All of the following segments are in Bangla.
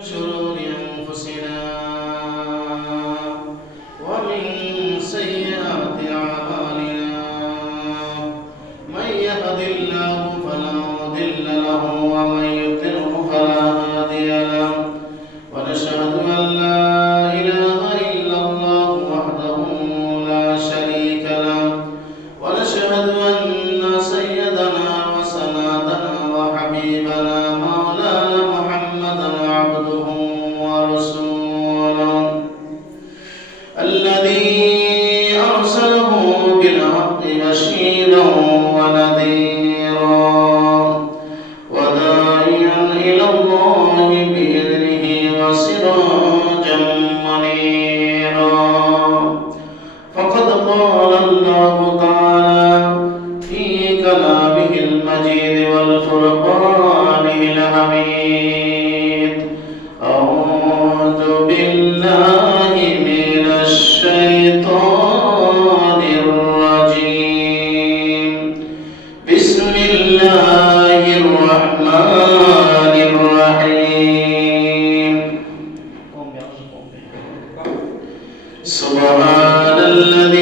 شرور أنفسنا ومن قال الله تعالى في كلامه المجيد والفرقان الحميد. أعوذ بالله من الشيطان الرجيم. بسم الله الرحمن الرحيم. سبحان الذي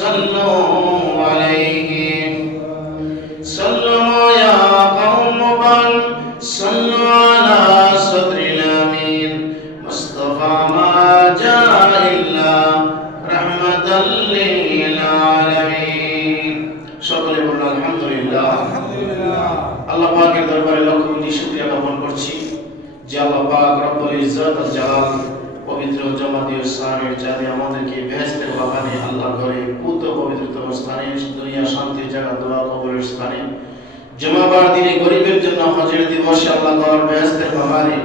صلوا عليه صلوا يا قوم بل صلوا على صدر الأمين مصطفى ما جاء إلا رحمة للعالمين সকলে বলুন আলহামদুলিল্লাহ আল্লাহ পাকের দরবারে লক্ষ কোটি শুকরিয়া জ্ঞাপন করছি যে আল্লাহ পাক রব্বুল ইজ্জত আল জালাল পবিত্র জমাতীয় স্থানের জানে আমাদেরকে বেহেশতের বাগানে আল্লাহর ঘরে পুত পবিত্রতম স্থানে দুনিয়া শান্তি জায়গা দোয়া কবরের স্থানে। জমাবার দিনে গরিবের জন্য হজের দিবসে আল্লাহ ঘর বেহেশতের বাগানে।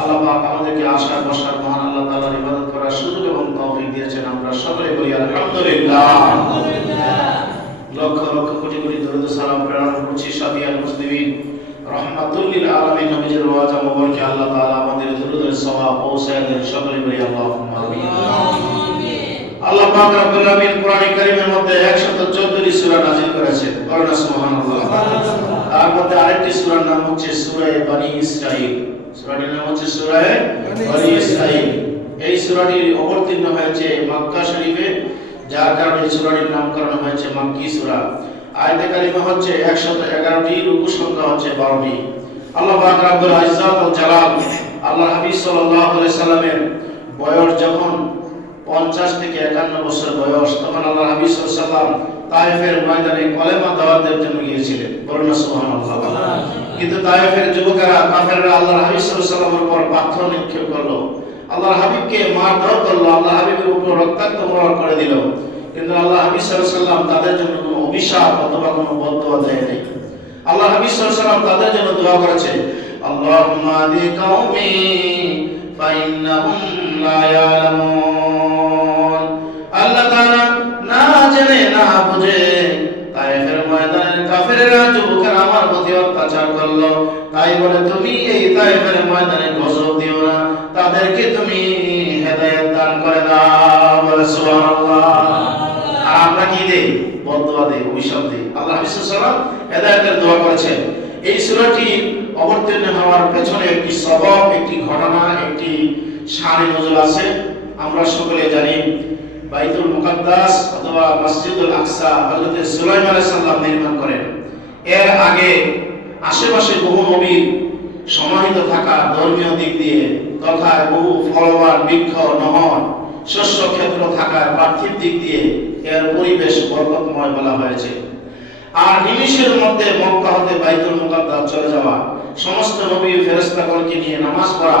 আল্লাহ পাক আমাদেরকে আশা বসার মহান আল্লাহ তাআলার ইবাদত করার সুযোগ এবং তৌফিক দিয়েছেন। আমরা সকলে বলি আলহামদুলিল্লাহ। লক্ষ লক্ষ কোটি কোটি দরুদ সালাম প্রেরণ করছি সাবিয়াল মুসলিমিন। রহমাতুল্লিল আলামিন নবীজির ওয়াজা মোবারকে আল্লাহ তাআলা আমাদের দরুদের সওয়াব পৌঁছায় দেন সকলে বলি আল্লাহুম্মা আমিন। আল্লাহ পাক রব্বুল আলামিন কোরআন কারীমের মধ্যে 114 টি সূরা নাযিল করেছেন। বলেন সুবহানাল্লাহ। তার মধ্যে আরেকটি সূরার নাম হচ্ছে সূরা বনি ইসরাঈল। সূরাটির নাম হচ্ছে সূরা বনি ইসরাঈল। এই সূরাটি অবতীর্ণ হয়েছে মক্কা শরীফে। যার কারণে সূরাটির নামকরণ হয়েছে মাক্কি সূরা। আয়াতে কারিমা হচ্ছে 111টি রুকু সংখ্যা হচ্ছে 12টি আল্লাহ পাক রব্বুল ইজ্জত ও জালাল আল্লাহ হাবিব সাল্লাল্লাহু আলাইহি সাল্লামের বয়স যখন 50 থেকে 51 বছর বয়স, তখন আল্লাহ হাবিব সাল্লাল্লাহু আলাইহি সাল্লাম তায়েফের ময়দানে কলেমা দাওয়াতের জন্য গিয়েছিলেন। বলুন সুবহানাল্লাহ। কিন্তু তায়েফের যুবকেরা, কাফেররা আল্লাহ হাবিব সাল্লাল্লাহু আলাইহি সাল্লামের উপর পাথর নিক্ষেপ করল। আল্লাহর হাবিবকে মারধর করল আল্লাহ হাবিবের উপর রক্তাক্ত মোড় করে দিল। কিন্তু আল্লাহ হাবিব সাল্লাল্লাহু আলাইহি সাল্লাম তাদের জন্য কোনো অভিশাপ অথবা কোনো বদদোয়া দেয় নাই। আল্লাহ হাবিব সাল্লাম তাদের জন্য দোয়া করেছে, আল্লাহুম্মা দি কাউমি ফাইন্নাহুম লা ইয়ালামুন। আল্লাহ তাআলা না জেনে, না বুঝে তায়েফের ময়দানের কাফেররা যুবকেরা আমার প্রতি অত্যাচার করল। তাই বলে, তুমি এই তায়েফের ময়দানে গজব দিও না। তাদেরকে তুমি হেদায়েত দান করে দাও। বলে, সুবহানাল্লাহ। আর আমরা কি দেই? বদদোয়া দেই, অভিশাপ দেই। আল্লাহ হাবিব সাল্লাল্লাহু দোয়া করেছেন। এই সূরাটি অবতীর্ণ হওয়ার পেছনে একটি সবব একটি ঘটনা, একটি শানে নজর আছে। আমরা সকলে জানি বাইতুল মুকাদ্দাস অথবা মসজিদুল আকসা হযরত সুলাইমান আলাইহিস নির্মাণ করেন। এর আগে আশেপাশে বহু নবী সমাহিত থাকা ধর্মীয় দিক দিয়ে তথা বহু ফলবান বৃক্ষ, নহর শস্য ক্ষেত্র থাকার পার্থিব দিক দিয়ে এর পরিবেশ বরকতময় বলা হয়েছে। আর নিমিষের মধ্যে মক্কা হতে বাইতুল মুকাদ্দাস চলে যাওয়া, সমস্ত নবী ফেরেশতাগণকে নিয়ে নামাজ পড়া,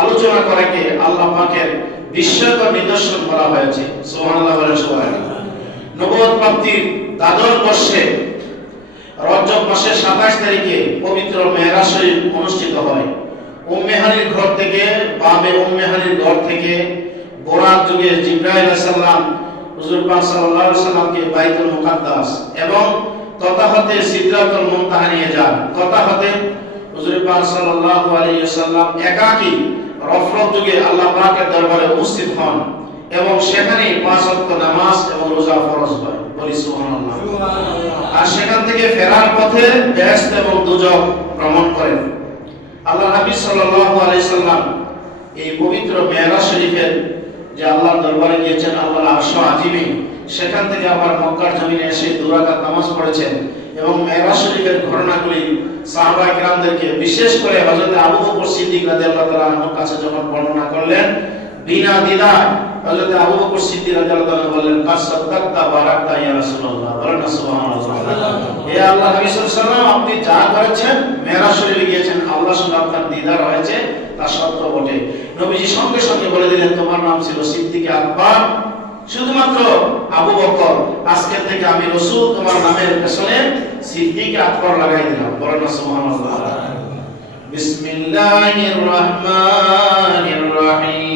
আলোচনা করাকে আল্লাহ পাকের বিস্ময়কর নিদর্শন করা হয়েছে। সুবহানাল্লাহ বলেন সুবহানাল্লাহ। নবুয়ত প্রাপ্তির দ্বাদশ বর্ষে রজব মাসের 27 তারিখে পবিত্র মেহরাজ শরীফ অনুষ্ঠিত হয়। উম্মে হানির ঘর থেকে বাবে উম্মে হানির ঘর থেকে বোরাক যুগে আলাইহিস সালাম হুজুর পাক সাল্লাল্লাহু আলাইহি সাল্লামকে বাইতুল মুকাদ্দাস এবং তথা হতে সিদরাতুল মুনতাহা নিয়ে যান। তথা হতে হুজুর পাক সাল্লাল্লাহু আলাইহি সাল্লাম একাকী রফরফ যুগে আল্লাহ পাকের দরবারে উপস্থিত হন এবং সেখানে পাঁচ ওয়াক্ত নামাজ এবং রোজা ফরজ হয়। বলি সুবহানাল্লাহ। আর সেখান থেকে ফেরার পথে বেহেশত এবং দুজক ভ্রমণ করেন। আল্লাহ হাবিব সাল্লাল্লাহু আলাইহি সাল্লাম এই পবিত্র মেহরাজ শরীফের যে আল্লাহর দরবারে গিয়েছেন, আল্লাহর আরশ আজিমে। সেখান থেকে আবার মক্কার জমিনে এসে দুরাকাত নামাজ পড়েছেন এবং মেহরাজ শরীফের ঘটনাগুলি সাহাবা গ্রামদেরকে বিশেষ করে হযরত আবু বকর সিদ্দিক রাদিয়াল্লাহু তাআলার কাছে যখন বর্ণনা করলেন বিনা দ্বিধায় হযরত আবু বকর সিদ্দিক রাদিয়াল্লাহু বললেন বারাকতা ইয়া রাসূলুল্লাহ। বলেন সুবহানাল্লাহ হে আল্লাহ নবী সাল্লাল্লাহু আপনি যা করেছেন মেরাজ শরীফে গিয়েছেন আল্লাহর সঙ্গে আপনার দিদার হয়েছে তা সত্য বটে। নবীজি সঙ্গে সঙ্গে বলে দিলেন তোমার নাম ছিল সিদ্দিক আকবর। শুধুমাত্র আবু বকর। আজকে থেকে আমি রসুল তোমার নামের পেছনে সিদ্দিক আকবর লাগাই দিলাম। বলেন সুবহানাল্লাহ। বিসমিল্লাহির রহমানির রহিম।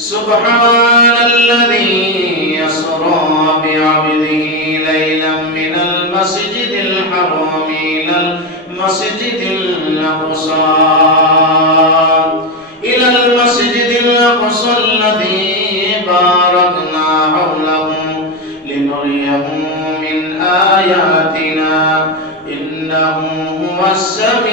سبحان الذي يسرى بعبده ليلا من المسجد الحرام إلى المسجد الأقصى إلى المسجد الأقصى الذي باركنا حوله لنريه من آياتنا إنه هو السميع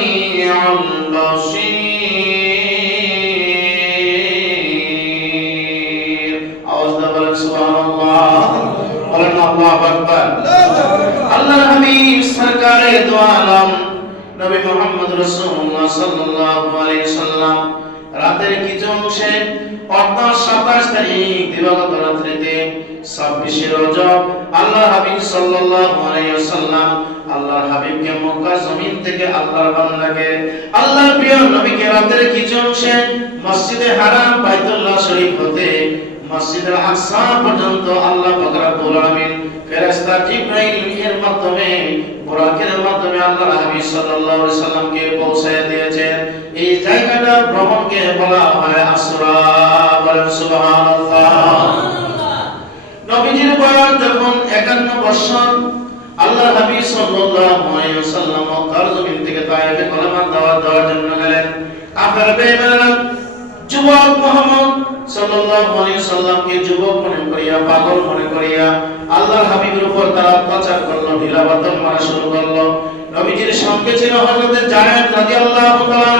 আল্লাহু আকবার। আল্লাহর হাবিব সরকারে দো আলম। নবী মুহাম্মদ রাসূলুল্লাহ সাল্লাল্লাহু আলাইহি সাল্লাম। রাতের কিছু অংশে অর্থাৎ 27 তারিখ দিবাগত রাত্রিতে 26 রজব আল্লাহর হাবিব সাল্লাল্লাহু আলাইহি ওয়াসাল্লাম আল্লাহর হাবিবকে মক্কা জমিন থেকে আল্লাহর বান্দাকে, আল্লাহর প্রিয় নবীকে রাতের কিছু মসজিদে হারাম বাইতুল্লাহ শরীফ হতে মসজিদের আকসা পর্যন্ত আল্লাহ পাক রব্বুল ফেরেশতা জিবরাইল এর মাধ্যমে বুরাকের মাধ্যমে আল্লাহর হাবিব সাল্লাল্লাহু আলাইহি সাল্লামকে পৌঁছায় দিয়েছেন। এই জায়গাটা ভ্রমণকে বলা হয় আসরা, বলেন সুবহানাল্লাহ। নবীজির বয়স যখন 51 বছর আল্লাহ হাবিব সাল্লাল্লাহু আলাইহি ওয়াসাল্লাম মক্কার জমিন থেকে তায়েফে কলেমা দাওয়াত দেওয়ার জন্য গেলেন। কাফের বেঈমানরা যুবক মুহাম্মদ সাল্লাল্লাহু আলাইহি সাল্লামকে যুবক মনে করিয়া, পাগল মনে করিয়া আল্লাহর হাবিবের উপর তারা অত্যাচার করল ঢিলাবাতন মারা শুরু করল। নবীজির সঙ্গে ছিল হযরত জায়েদ রাদিয়াল্লাহু তাআলা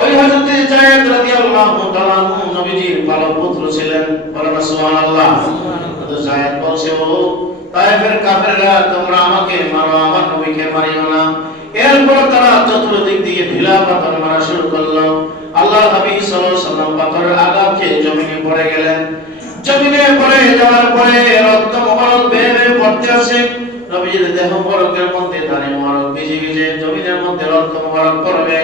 ওই হযরত জায়েদ রাদিয়াল্লাহু তাআলা নবীজির পালক পুত্র ছিলেন। বলেন, সুবহানাল্লাহ। হযরত জায়েদ বলছে, ও তায়েফের কাফেররা, তোমরা আমাকে মারো, আমার নবীকে মারিও না। এরপর তারা চতুর্দিক দিয়ে ঢিলা পাথর মারা শুরু করল। আল্লাহ হাবিব সাল্লাল্লাহু আলাইহি সাল্লাম পাথরের আঘাত জমিনে পড়ে গেলেন। জমিনে পড়ে যাওয়ার পরে রক্ত মোবারক বেয়ে পড়তে আসে। নবীর দেহ মোবারকের মধ্যে দানে মোবারক ভিজে ভিজে জমিনের মধ্যে রক্ত মোবারক পড়বে।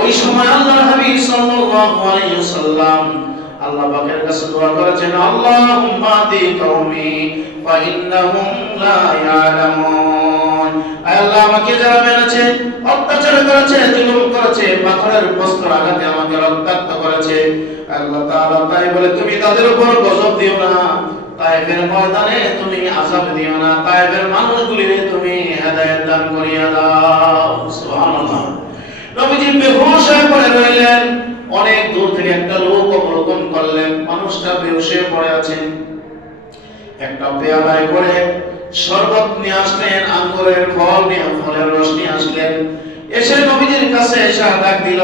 ওই সময় আল্লাহ হাবিব সাল্লাল্লাহু আলাইহি ওয়াসাল্লাম আল্লাহ পাকের কাছে দোয়া করেছেন, আল্লাহুম্মা দি কওমি ফা ইন্নাহুম লা ইয়ালামুন। আল্লাহ, আমাকে যারা মেরেছে অত্যাচার করেছে, জুলুম করেছে, পাথরের বস্ত্র আঘাতে আমাকে রক্তাক্ত করেছে আল্লাহ তাআলা তাই বলে, তুমি তাদের উপর গজব দিও না। তাইফের ময়দানে তুমি আযাব দিও না। তাইফের মানুষগুলিরে তুমি হেদায়েত দান করিয়া দাও। সুবহানাল্লাহ। নবীজি বেহুশ হয়ে পড়ে রইলেন। অনেক দূর থেকে একটা লোক অবলোকন করলেন। মানুষটা বেহুশ হয়ে পড়ে আছে। একটা পেয়ালায় করে শরবত নিয়ে আসলেন, আঙ্গুরের ফল নিয়ে, ফলের রস নিয়ে আসলেন। এসে নবীজির কাছে এসে ডাক দিল।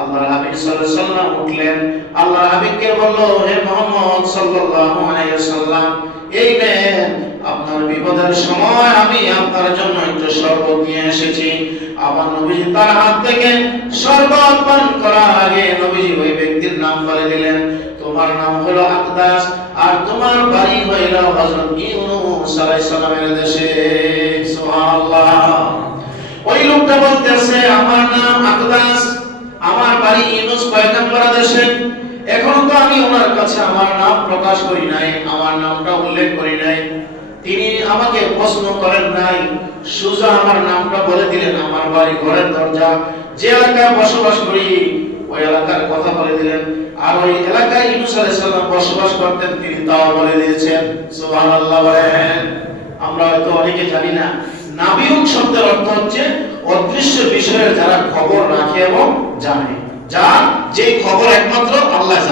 আল্লাহর হাবিব সাল্লাল্লাহু আলাইহি উঠলেন। আল্লাহর হাবিবকে বলল, হে মুহাম্মদ সাল্লাল্লাহু আলাইহি সাল্লাম এই নেন, আপনার বিপদের সময় আমি আপনার জন্য একটু শরবত নিয়ে এসেছি। আমার নবীজি তার হাত থেকে শরবত পান করার আগে নবীজি ওই ব্যক্তির নাম বলে দিলেন। তোমার নাম হলো আকদাস, আর তোমার বাড়ি হইল হযরত ইউনূস আলাইহিস সালামের দেশে। সুবহানাল্লাহ। ওই লোকটা বলতেছে, আমার নাম আকদাস আমার বাড়ি ইউনুস পয়গম্বর দেশে এখন তো আমি ওনার কাছে আমার নাম প্রকাশ করি নাই, আমার নামটা উল্লেখ করি নাই। তিনি আমাকে প্রশ্ন করেন নাই, সুজা আমার নামটা বলে দিলেন, আমার বাড়ি ঘরের দরজা, যে এলাকায় বসবাস করি, ওই এলাকার কথা বলে দিলেন। আর ওই এলাকায় ইউনুস আলাইহিস সালাম বসবাস করতেন, তিনি তাও বলে দিয়েছেন, সুবহানাল্লাহ বলেন। আমরা হয়তো অনেকে জানি না, নাবিউন শব্দের অর্থ হচ্ছে অদৃশ্য বিষয়ের যারা খবর রাখে এবং জানে যা যে খবর একমাত্র আল্লাহ